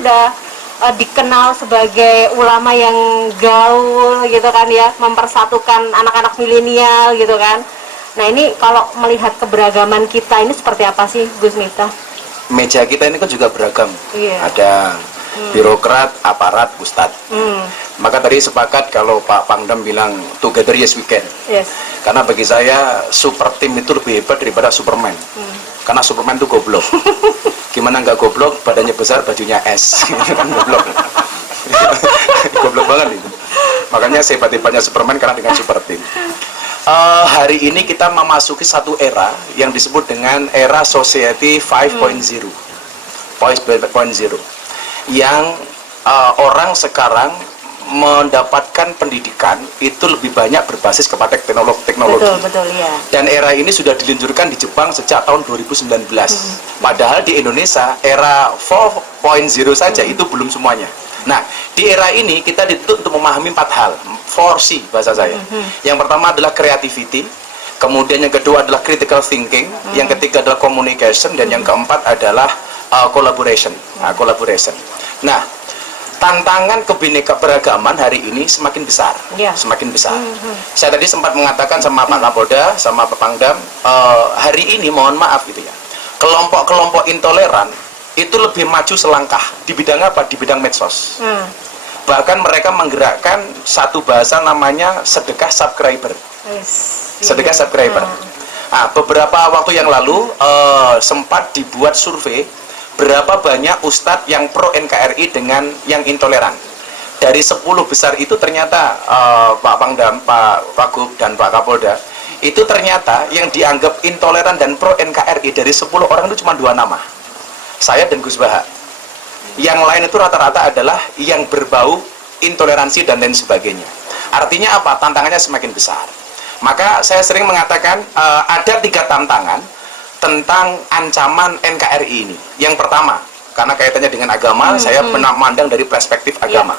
udah dikenal sebagai ulama yang gaul gitu kan ya, mempersatukan anak-anak milenial gitu kan. Nah ini kalau melihat keberagaman kita ini seperti apa sih Gus Miftah? Meja kita ini kan juga beragam. Iya. Ada birokrat, aparat, ustadz. Maka tadi sepakat kalau Pak Pangdam bilang together yes we can. Yes. Karena bagi saya super team itu lebih hebat daripada Superman. Karena Superman itu goblok. Gimana nggak goblok, badannya besar, bajunya es. Kan goblok. Goblok banget itu. Makanya sehebat-hebatnya Superman karena dengan super team. Hari ini kita memasuki satu era yang disebut dengan era society 5.0. 5.0. Yang orang sekarang mendapatkan pendidikan itu lebih banyak berbasis kepada teknologi. Betul, ya. Dan era ini sudah diluncurkan di Jepang sejak tahun 2019. Padahal di Indonesia era 4.0 saja itu belum semuanya. Nah, di era ini kita dituntut untuk memahami 4 hal. 4C bahasa saya. Yang pertama adalah creativity, kemudian yang kedua adalah critical thinking, yang ketiga adalah communication, dan yang keempat adalah collaboration. Nah, tantangan keberagaman hari ini semakin besar, semakin besar. Saya tadi sempat mengatakan sama Pak Kapolda, sama Pak Pangdam, hari ini mohon maaf gitu ya, kelompok-kelompok intoleran itu lebih maju selangkah di bidang apa? Di bidang medsos. Bahkan mereka menggerakkan satu bahasa namanya sedekah subscriber. Sedekah subscriber. Nah, beberapa waktu yang lalu sempat dibuat survei berapa banyak ustadz yang pro NKRI dengan yang intoleran. Dari 10 besar itu ternyata Pak Pangdam, Pak Wagub, dan Pak Kapolda, itu ternyata yang dianggap intoleran dan pro NKRI dari 10 orang itu cuma 2 nama. Saya dan Gus Baha. Yang lain itu rata-rata adalah yang berbau intoleransi dan lain sebagainya. Artinya apa? Tantangannya semakin besar. Maka saya sering mengatakan ada 3 tantangan tentang ancaman NKRI ini. Yang pertama, karena kaitannya dengan agama, saya memandang dari perspektif agama.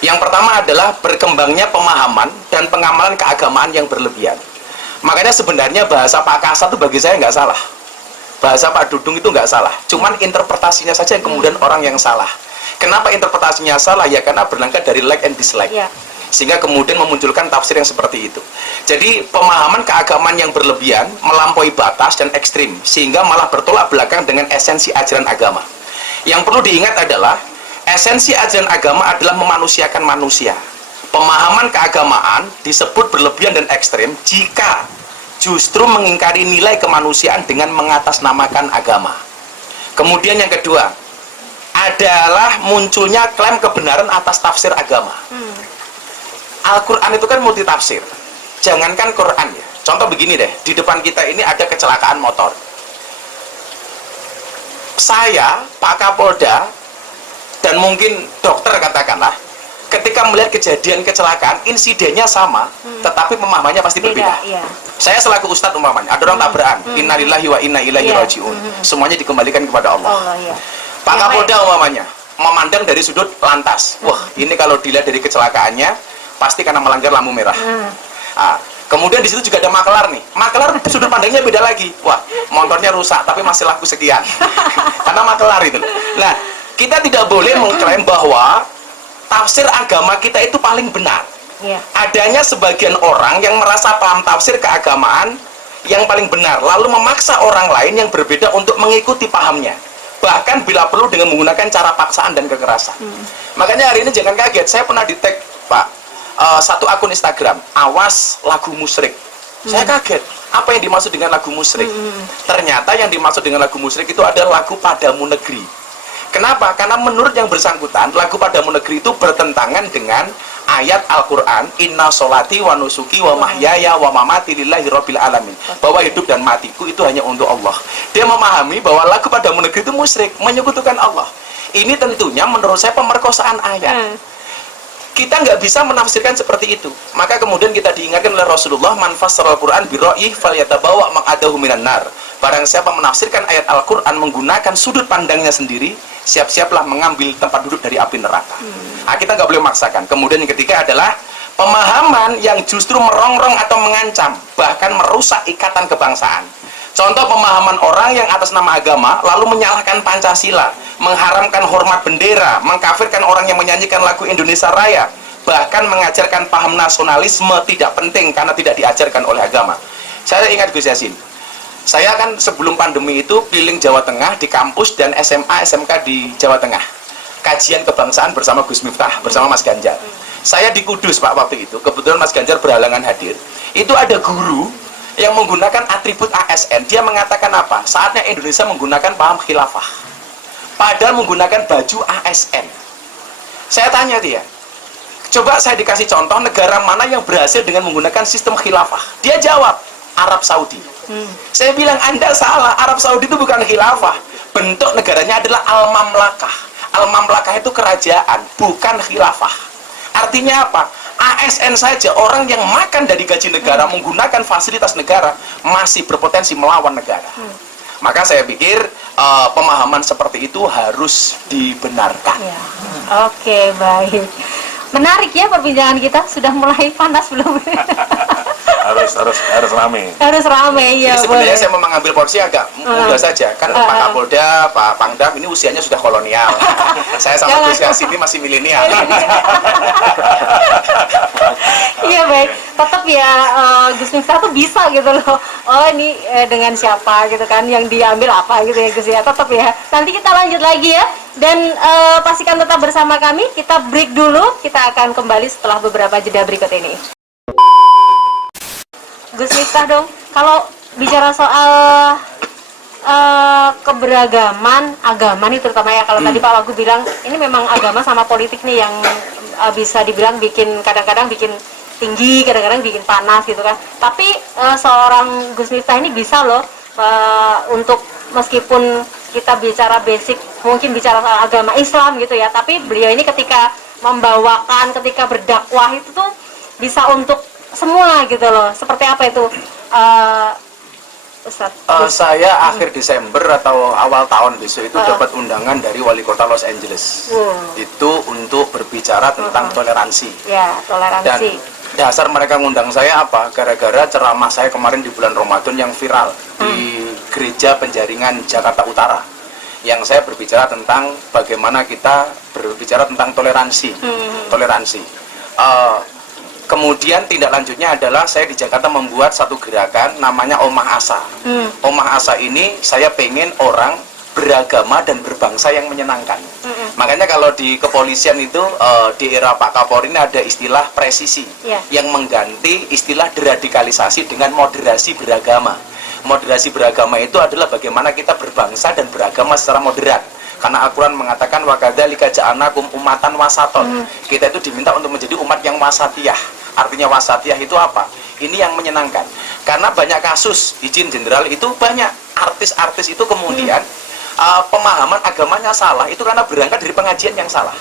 Yang pertama adalah berkembangnya pemahaman dan pengamalan keagamaan yang berlebihan. Makanya sebenarnya bahasa Pak Kasat itu bagi saya nggak salah. Bahasa Pak Dudung itu nggak salah. Cuman interpretasinya saja yang kemudian orang yang salah. Kenapa interpretasinya salah? Ya karena berangkat dari like and dislike. Sehingga kemudian memunculkan tafsir yang seperti itu. Jadi pemahaman keagamaan yang berlebihan melampaui batas dan ekstrim, sehingga malah bertolak belakang dengan esensi ajaran agama. Yang perlu diingat adalah esensi ajaran agama adalah memanusiakan manusia. Pemahaman keagamaan disebut berlebihan dan ekstrim jika justru mengingkari nilai kemanusiaan dengan mengatasnamakan agama. Kemudian yang kedua adalah munculnya klaim kebenaran atas tafsir agama. Al-Quran itu kan multitafsir. Jangankan Quran ya. Contoh begini deh, di depan kita ini ada kecelakaan motor. Saya, Pak Kapolda, dan mungkin dokter katakanlah, ketika melihat kejadian kecelakaan, insidennya sama, tetapi pemahamannya pasti berbeda. Saya selaku ustadz umpamanya, ada orang tabrakan, innalillahi wa inna ilaihi rajiun. Semuanya dikembalikan kepada Allah. Pak Kapolda umpamanya, memandang dari sudut lantas. Wah, ini kalau dilihat dari kecelakaannya, pasti karena melanggar lampu merah. Kemudian di situ juga ada makelar nih. Makelar sudut pandangnya beda lagi. Wah, motornya rusak tapi masih laku sekian. Karena makelar itu. Nah, kita tidak boleh mengklaim bahwa tafsir agama kita itu paling benar. Adanya sebagian orang yang merasa paham tafsir keagamaan yang paling benar, lalu memaksa orang lain yang berbeda untuk mengikuti pahamnya. Bahkan bila perlu dengan menggunakan cara paksaan dan kekerasan. Makanya hari ini jangan kaget, saya pernah di-tag Pak satu akun Instagram, awas lagu musyrik. Saya kaget, apa yang dimaksud dengan lagu musyrik? Ternyata yang dimaksud dengan lagu musyrik itu adalah lagu Padamu Negeri. Kenapa? Karena menurut yang bersangkutan, lagu Padamu Negeri itu bertentangan dengan ayat Al-Quran, inna sholati wa nusuki wa mahyaya wa mamati lillahi rabbil alamin, bahwa hidup dan matiku itu hanya untuk Allah. Dia memahami bahwa lagu Padamu Negeri itu musyrik, menyekutukan Allah. Ini tentunya menurut saya pemerkosaan ayat. Kita nggak bisa menafsirkan seperti itu. Maka kemudian kita diingatkan oleh Rasulullah, man fassara al-Quran birra'yi falyatabawa maq'adahu minan nar. Barang siapa menafsirkan ayat Al-Quran menggunakan sudut pandangnya sendiri, siap-siaplah mengambil tempat duduk dari api neraka. Nah, kita nggak boleh memaksakan. Kemudian yang ketiga adalah pemahaman yang justru merongrong atau mengancam, bahkan merusak ikatan kebangsaan. Contoh pemahaman orang yang atas nama agama lalu menyalahkan Pancasila, mengharamkan hormat bendera, mengkafirkan orang yang menyanyikan lagu Indonesia Raya, bahkan mengajarkan paham nasionalisme tidak penting karena tidak diajarkan oleh agama. Saya ingat Gus Yasin, saya kan sebelum pandemi itu keliling Jawa Tengah di kampus dan SMA, SMK di Jawa Tengah, kajian kebangsaan bersama Gus Miftah, bersama Mas Ganjar. Saya di Kudus Pak waktu itu, kebetulan Mas Ganjar berhalangan hadir. Itu ada guru yang menggunakan atribut ASN. Dia mengatakan apa? Saatnya Indonesia menggunakan paham khilafah, padahal menggunakan baju ASN. Saya tanya dia, coba saya dikasih contoh negara mana yang berhasil dengan menggunakan sistem khilafah. Dia jawab, Arab Saudi. Saya bilang, Anda salah, Arab Saudi itu bukan khilafah. Bentuk negaranya adalah Al-Mamlakah. Al-Mamlakah itu kerajaan, bukan khilafah. Artinya apa? ASN saja, orang yang makan dari gaji negara, menggunakan fasilitas negara, masih berpotensi melawan negara. Maka saya pikir pemahaman seperti itu harus dibenarkan. Ya. Oke, baik. Menarik ya perbincangan kita, sudah mulai panas belum? harus rame. Harus rame ya. Jadi sebenarnya saya mau mengambil porsi agak mudah saja. Kan Pak Kapolda, Pak Pangdam ini usianya sudah kolonial. Saya sama Gus Yasin ini masih milenial. Iya baik, tetap ya Gus Miftah tuh bisa gitu loh. Oh ini dengan siapa gitu kan, yang diambil apa gitu ya Gus ya. Tetap ya. Nanti kita lanjut lagi ya. Dan pastikan tetap bersama kami. Kita break dulu. Kita akan kembali setelah beberapa jeda berikut ini. Gus Miftah dong, kalau bicara soal keberagaman agama nih terutama ya, kalau tadi Pak Wagub bilang ini memang agama sama politik nih yang bisa dibilang kadang-kadang bikin tinggi, kadang-kadang bikin panas gitu kan. Tapi seorang Gus Miftah ini bisa loh untuk meskipun kita bicara basic, mungkin bicara soal agama Islam gitu ya, tapi beliau ini ketika membawakan, ketika berdakwah itu tuh bisa untuk semua gitu loh. Seperti apa itu Ustadz? Saya akhir Desember atau awal tahun besok itu dapat undangan dari Wali Kota Los Angeles. Itu untuk berbicara tentang toleransi. Ya, toleransi. Dan dasar mereka ngundang saya apa? Gara-gara ceramah saya kemarin di bulan Ramadan yang viral di Gereja Penjaringan Jakarta Utara. Yang saya berbicara tentang bagaimana kita berbicara tentang toleransi. Toleransi. Kemudian tindak lanjutnya adalah saya di Jakarta membuat satu gerakan namanya Omah Asa. Omah Asa ini saya pengen orang beragama dan berbangsa yang menyenangkan. Makanya kalau di kepolisian itu di era Pak Kapolri ini ada istilah presisi yang mengganti istilah deradikalisasi dengan moderasi beragama. Moderasi beragama itu adalah bagaimana kita berbangsa dan beragama secara moderat. Karena Al-Quran mengatakan wakadzalika ja'alnakum umatan wasaton. Kita itu diminta untuk menjadi umat yang wasatiyah. Artinya wasatiyah itu apa? Ini yang menyenangkan. Karena banyak kasus izin jenderal itu banyak artis-artis itu kemudian pemahaman agamanya salah itu karena berangkat dari pengajian yang salah.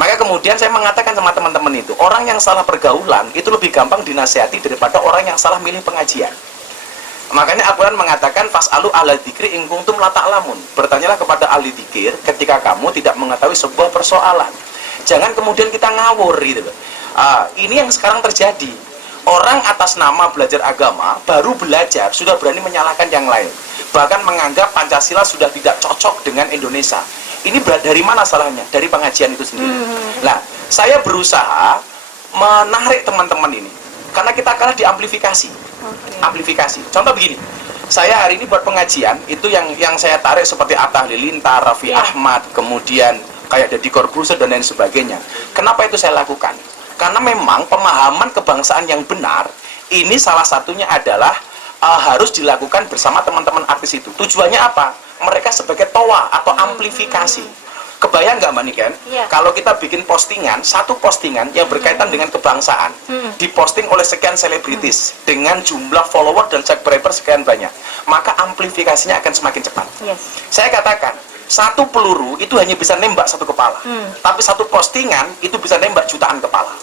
Maka kemudian saya mengatakan sama teman-teman itu, orang yang salah pergaulan itu lebih gampang dinasihati daripada orang yang salah milih pengajian. Makanya Al-Quran mengatakan fas'alu ahla dzikri in kuntum la ta'lamun. Bertanyalah kepada ahli dzikir ketika kamu tidak mengetahui sebuah persoalan. Jangan kemudian kita ngawur gitu. Ini yang sekarang terjadi. Orang atas nama belajar agama baru belajar sudah berani menyalahkan yang lain. Bahkan menganggap Pancasila sudah tidak cocok dengan Indonesia. Ini dari mana salahnya? Dari pengajian itu sendiri. Nah, saya berusaha menarik teman-teman ini karena kita kalah di amplifikasi. Amplifikasi. Contoh begini, saya hari ini buat pengajian itu yang saya tarik seperti Atta Halilintar, Raffi Ahmad, kemudian kayak Deddy Corbuzier dan lain sebagainya. Kenapa itu saya lakukan? Karena memang pemahaman kebangsaan yang benar ini salah satunya adalah harus dilakukan bersama teman-teman artis itu. Tujuannya apa? Mereka sebagai toa atau amplifikasi. Kebayang nggak Mbak Niken? Kalau kita bikin postingan, satu postingan yang berkaitan dengan kebangsaan, diposting oleh sekian selebritis dengan jumlah follower dan subscriber sekian banyak, maka amplifikasinya akan semakin cepat. Saya katakan, satu peluru itu hanya bisa nembak satu kepala, tapi satu postingan itu bisa nembak jutaan kepala.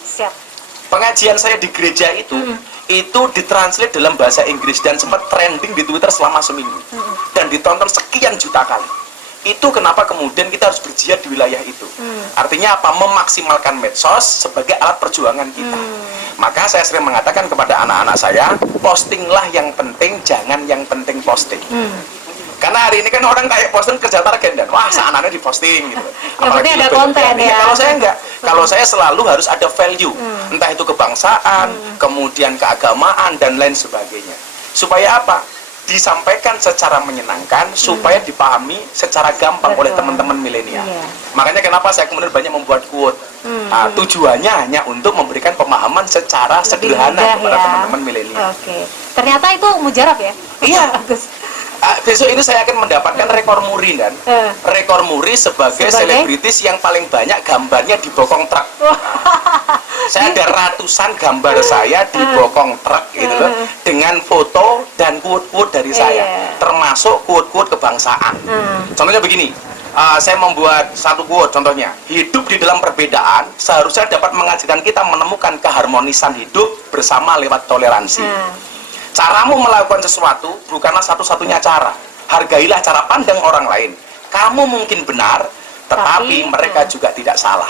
Pengajian saya di gereja itu ditranslate dalam bahasa Inggris dan sempat trending di Twitter selama seminggu dan ditonton sekian juta kali. Itu kenapa kemudian kita harus berjihad di wilayah itu. Artinya apa? Memaksimalkan medsos sebagai alat perjuangan kita. Maka saya sering mengatakan kepada anak-anak saya, postinglah yang penting, jangan yang penting posting. Karena hari ini kan orang kayak posting kerja target dan wah seanaknya diposting gitu. Yang penting ada konten ya. Kalau saya enggak, kalau saya selalu harus ada value, entah itu kebangsaan, kemudian keagamaan dan lain sebagainya. Supaya apa? Disampaikan secara menyenangkan, supaya dipahami secara gampang oleh teman-teman milenial. Iya. Makanya kenapa saya kemudian banyak membuat quote. Nah, tujuannya hanya untuk memberikan pemahaman secara Lebih sederhana mudah kepada ya. teman-teman milenial. Oke. Ternyata itu mujarab ya? Iya. Bagus. Besok ini saya akan mendapatkan rekor muri dan rekor muri sebagai selebritis yang paling banyak gambarnya di bokong truk. Saya ada ratusan gambar saya di bokong truk gitu loh, dengan foto dan quote-quote dari saya, termasuk quote-quote kebangsaan. Contohnya begini, saya membuat satu quote, contohnya, hidup di dalam perbedaan seharusnya dapat mengajarkan kita menemukan keharmonisan hidup bersama lewat toleransi. Caramu melakukan sesuatu bukanlah satu-satunya cara. Hargailah cara pandang orang lain. Kamu mungkin benar, tetapi mereka juga tidak salah.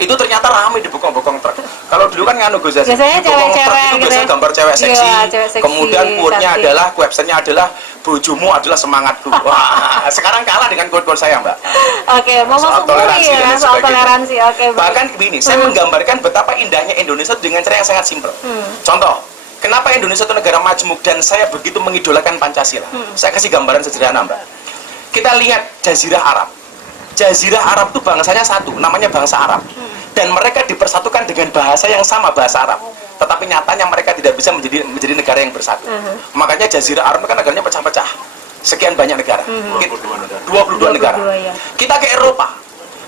Itu ternyata ramai di bokong-bokong truk. Kalau dulu kan nganu Gus, biasanya di bokong truk cewek-cewek itu gitu biasanya ya. gambar cewek seksi. Iya, cewek seksi, Kemudian quote-nya cantik. adalah, websitenya adalah bojomu adalah semangatku. Wah, sekarang kalah dengan quote-quote saya, Mbak. Oke, mau Soal masuk toleransi muri dan ya, lain soal sebagainya. toleransi. Oke. Bahkan begini, saya menggambarkan betapa indahnya Indonesia dengan cara yang sangat simpel. Contoh, kenapa Indonesia itu negara majmuk dan saya begitu mengidolakan Pancasila? Saya kasih gambaran sederhana, Mbak. Kita lihat Jazirah Arab. Jazirah Arab itu bangsanya satu, namanya bangsa Arab. Dan mereka dipersatukan dengan bahasa yang sama, bahasa Arab. Tetapi nyatanya mereka tidak bisa menjadi negara yang bersatu. Makanya Jazirah Arab itu kan negaranya pecah-pecah. Sekian banyak negara. 22 negara. Ya. Kita ke Eropa.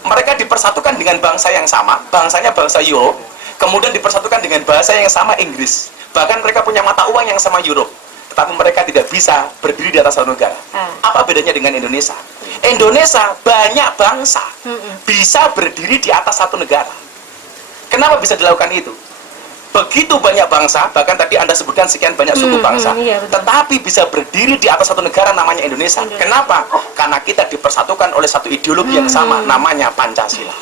Mereka dipersatukan dengan bangsa yang sama, bangsanya bangsa Europe. Kemudian dipersatukan dengan bahasa yang sama, Inggris. Bahkan mereka punya mata uang yang sama Europe. Tetapi mereka tidak bisa berdiri di atas satu negara. Apa bedanya dengan Indonesia? Indonesia banyak bangsa bisa berdiri di atas satu negara. Kenapa bisa dilakukan itu? Begitu banyak bangsa, bahkan tadi Anda sebutkan sekian banyak suku bangsa, iya, betul. tetapi bisa berdiri di atas satu negara namanya Indonesia. Kenapa? Karena kita dipersatukan oleh satu ideologi yang sama, namanya Pancasila.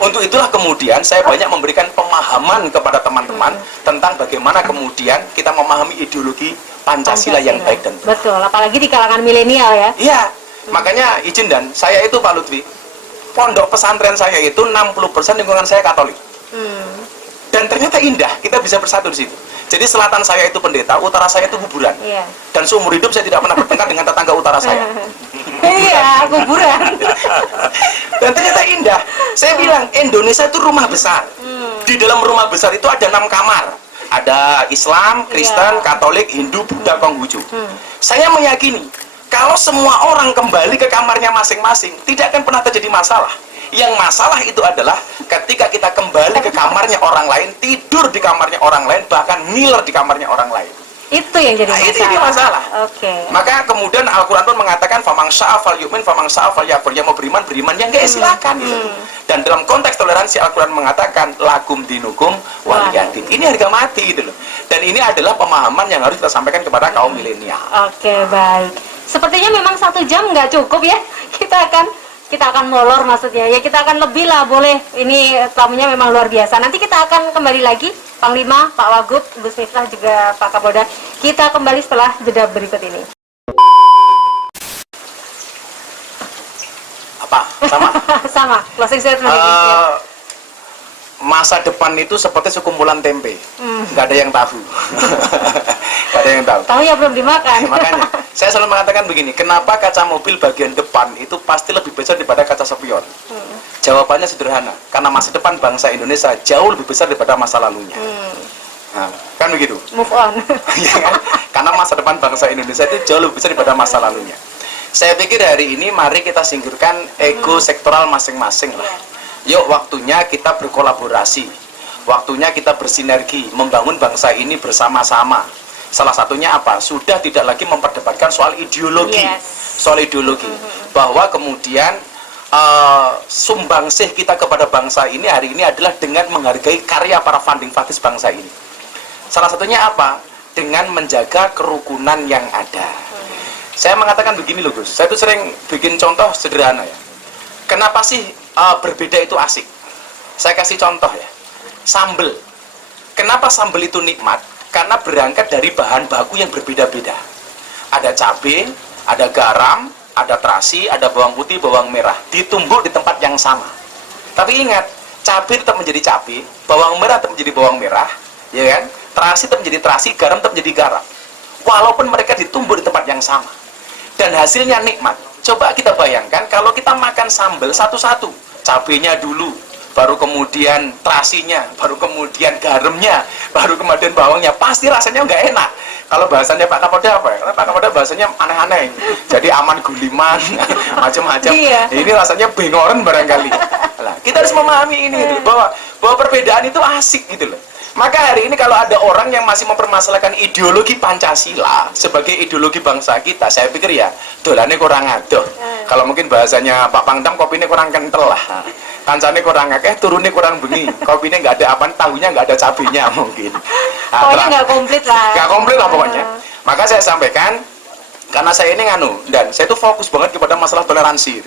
Untuk itulah kemudian saya banyak memberikan pemahaman kepada teman-teman tentang bagaimana kemudian kita memahami ideologi Pancasila yang baik dan benar. Betul, apalagi di kalangan milenial ya. Iya, makanya izin dan saya itu Pak Lutfi, pondok pesantren saya itu 60% lingkungan saya Katolik. Dan ternyata indah, kita bisa bersatu di situ. Jadi selatan saya itu pendeta, utara saya itu kuburan. Iya. Dan seumur hidup saya tidak pernah bertengkar dengan tetangga utara saya. Iya, kuburan. Dan ternyata indah. Saya bilang Indonesia itu rumah besar. Di dalam rumah besar itu ada 6 kamar. Ada Islam, Kristen, Katolik, Hindu, Buddha, Konghucu. Saya meyakini kalau semua orang kembali ke kamarnya masing-masing, tidak akan pernah terjadi masalah. Yang masalah itu adalah ketika kita kembali ke kamarnya orang lain, tidur di kamarnya orang lain, bahkan ngiler di kamarnya orang lain. Itu yang jadi masalah. Ini masalah. Oke. Maka kemudian Al-Quran pun mengatakan famang sya'a fal yu'min, famang sya'a fal yakfur. Yang mau beriman ya enggak, silakan gitu. Dan dalam konteks toleransi Al-Quran mengatakan lakum dinukum waliyadin. Ini harga mati gitu loh. Dan ini adalah pemahaman yang harus kita sampaikan kepada kaum milenial. Oke, baik. Sepertinya memang 1 jam nggak cukup ya. Kita akan molor maksudnya ya, kita akan lebih lah, boleh. Ini tamunya memang luar biasa. Nanti kita akan kembali lagi, Panglima, Pak Wagub, Gus Miftah, juga Pak Kapolda. Kita kembali setelah jeda berikut ini. Apa? Sama? Sama, closing statement ini. Ya. Masa depan itu seperti sekumpulan tempe. Nggak ada yang tahu. Nggak ada yang tahu. Tahu ya belum dimakan. Makanya saya selalu mengatakan begini, kenapa kaca mobil bagian depan itu pasti lebih besar daripada kaca spion? Jawabannya sederhana, karena masa depan bangsa Indonesia jauh lebih besar daripada masa lalunya. Nah, kan begitu? Move on. Ya kan? Karena masa depan bangsa Indonesia itu jauh lebih besar daripada masa lalunya. Saya pikir hari ini mari kita singkirkan ego sektoral masing-masing lah. Yuk, waktunya kita berkolaborasi, waktunya kita bersinergi, membangun bangsa ini bersama-sama. Salah satunya apa? Sudah tidak lagi memperdebatkan soal ideologi, soal ideologi, bahwa kemudian sumbangsih kita kepada bangsa ini hari ini adalah dengan menghargai karya para founding fathers bangsa ini. Salah satunya apa? Dengan menjaga kerukunan yang ada. Saya mengatakan begini loh Gus, saya tuh sering bikin contoh sederhana ya. Kenapa sih berbeda itu asik? Saya kasih contoh ya. Sambel. Kenapa sambal itu nikmat? Karena berangkat dari bahan baku yang berbeda-beda. Ada cabai, ada garam, ada terasi, ada bawang putih, bawang merah. Ditumbuk di tempat yang sama. Tapi ingat, cabai tetap menjadi cabai, bawang merah tetap menjadi bawang merah, ya kan? Terasi tetap menjadi terasi, garam tetap menjadi garam. Walaupun mereka ditumbuk di tempat yang sama. Dan hasilnya nikmat. Coba kita bayangkan kalau kita makan sambal satu-satu. Cabenya dulu, baru kemudian terasinya, baru kemudian garamnya, baru kemudian bawangnya. Pasti rasanya nggak enak. Kalau bahasanya Pak Kapolda apa ya? Karena Pak Kapolda bahasanya aneh-aneh. Jadi aman guliman, macam-macam. Iya. Ini rasanya bengoren barangkali. Nah, kita harus memahami ini gitu, bahwa perbedaan itu asik gitu loh. Maka hari ini kalau ada orang yang masih mempermasalahkan ideologi Pancasila sebagai ideologi bangsa kita, saya pikir ya dolane kurang adoh. Kalau mungkin bahasanya Pak Pangdam, kopinya kurang kental lah. Kancane kurang akeh, turunnya kurang bengi. Kopinya nggak ada apa, tahunya nggak ada cabenya mungkin. Nah, Pokoknya nggak komplit lah. nggak komplit lah pokoknya. Maka saya sampaikan, karena saya ini dan saya itu fokus banget kepada masalah toleransi.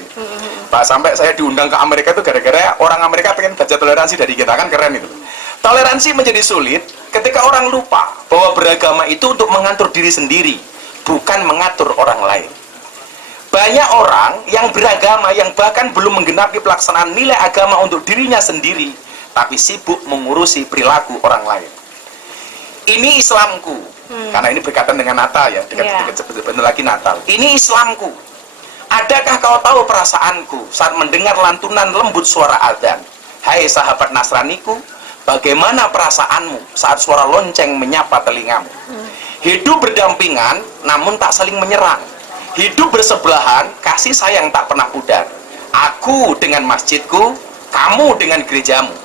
Pak, sampai saya diundang ke Amerika itu gara-gara orang Amerika pengen baca toleransi dari kita, kan keren itu. Toleransi menjadi sulit ketika orang lupa bahwa beragama itu untuk mengatur diri sendiri, bukan mengatur orang lain. Banyak orang yang beragama yang bahkan belum menggenapi pelaksanaan nilai agama untuk dirinya sendiri, tapi sibuk mengurusi perilaku orang lain. Ini Islamku, karena ini berkaitan dengan Natal ya, bentar lagi Natal. Ini Islamku. Adakah kau tahu perasaanku saat mendengar lantunan lembut suara adzan? Hai sahabat Nasraniku, bagaimana perasaanmu saat suara lonceng menyapa telingamu? Hidup berdampingan namun tak saling menyerang. Hidup bersebelahan, kasih sayang tak pernah pudar. Aku dengan masjidku, kamu dengan gerejamu.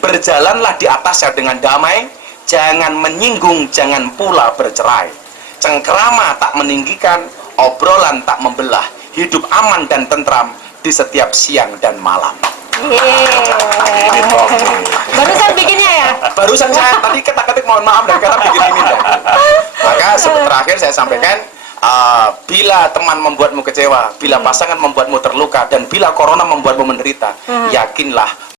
Berjalanlah di atasnya dengan damai, jangan menyinggung, jangan pula bercerai. Cengkerama tak meninggikan, obrolan tak membelah. Hidup aman dan tentram di setiap siang dan malam. Barusan bikinnya ya? Barusan saya tadi ketik-ketik mohon maaf dan karena bikin ini. Maka terakhir saya sampaikan, bila teman membuatmu kecewa, bila pasangan membuatmu terluka, dan bila corona membuatmu menderita, yakinlah